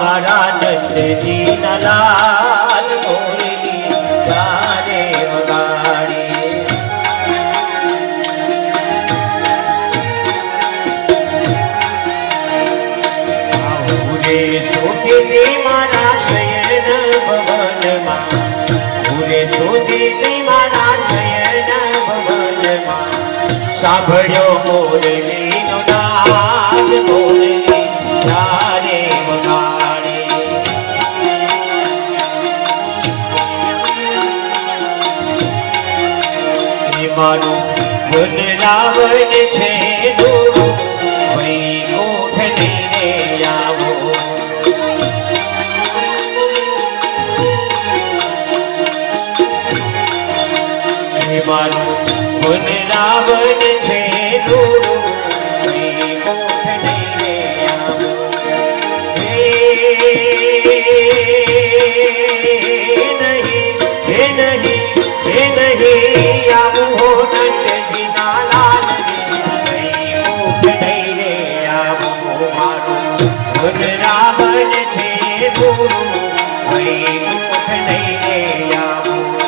મારા નંદજી ના લાલ મોરલી ગારે વગાડી ભૂરે શોધે મારા શયન ભવનમાં ભૂરે શોધે મારા શયન ભવનમાં સાંભળ્યો મોરલી નો નાદ મોરલી ગારે મારું વૃંદાવન છે દૂર વૈકુંઠ લઈને આવો મારું વૃંદાવન છે દૂર વૈકુંઠ લઈને આવો હે નહીં આવું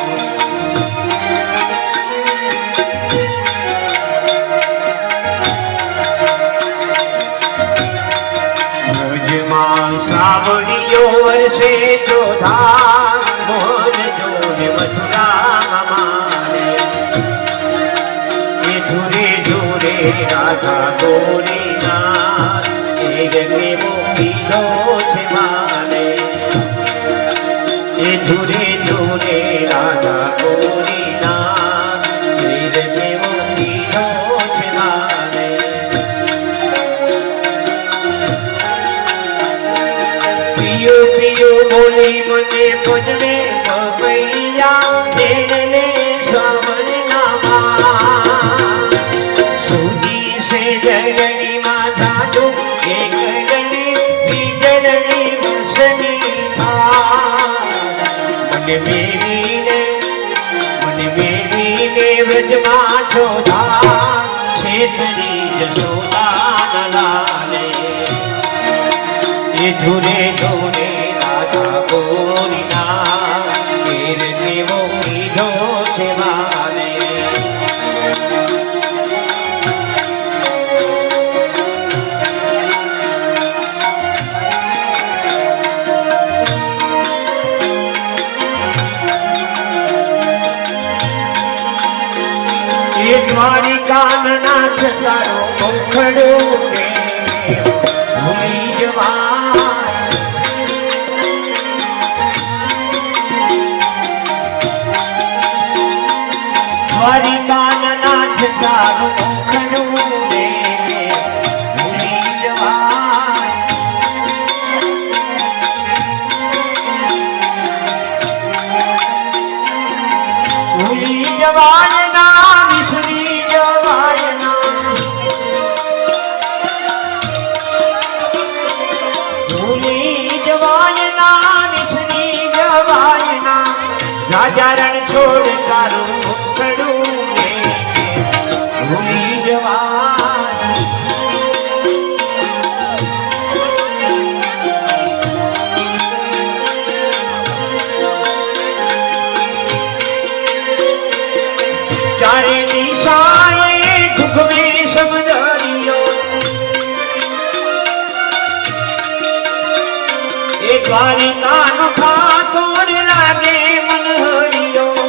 સાવડીઓ વર્ષે જો ધામ મોહન જોને મથુરા મારે એ ધુરે ધુરે રાધા ગોરી નાથ એ કેવો કીધો છે માને એ ધુરે ધુરે રાધા ગોરી નાથ એ કેવો કીધો છે માને બોલી મને પૂજવે ભૈયા દેને સમરનામાં સુજી સે જગની માતા જો એક ગલી બીજની વસની મને મેરીને વ્રજમાં છોધા છેતરી જશોદા લાલે એ ધુરે ધુરે દ્વારિકા નાથ તારો મુખડો ભૂલી જવાય દ્વારિકાનો ઠાકોર લાગે મન હરિયો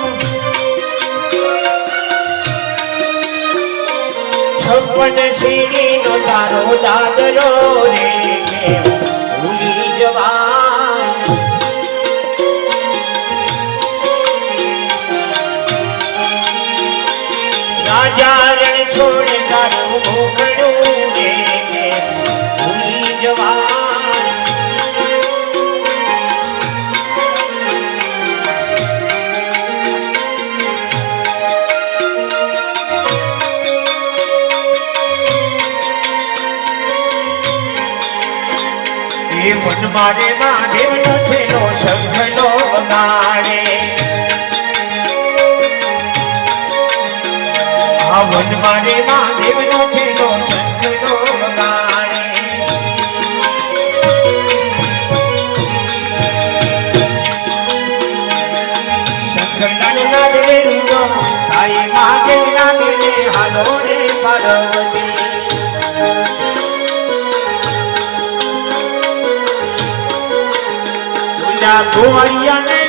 છપ્પન સીડીનો તારો દાદરો રે કેમ ભૂલી જવાય રાજા રણ છોડ તારું મોકળું રે કેમ ભૂલી જવાય વન મારે મહાદેવનો થેલો શંખનો વગાડે આ વન મારે મહાદેવનો થેલો શંખનો વગાડે શંખલાલ નાદ રે રૂડો તાઈ મહાદેવ નાદ રે હાલો રે પાર્વતી ભુવૈયા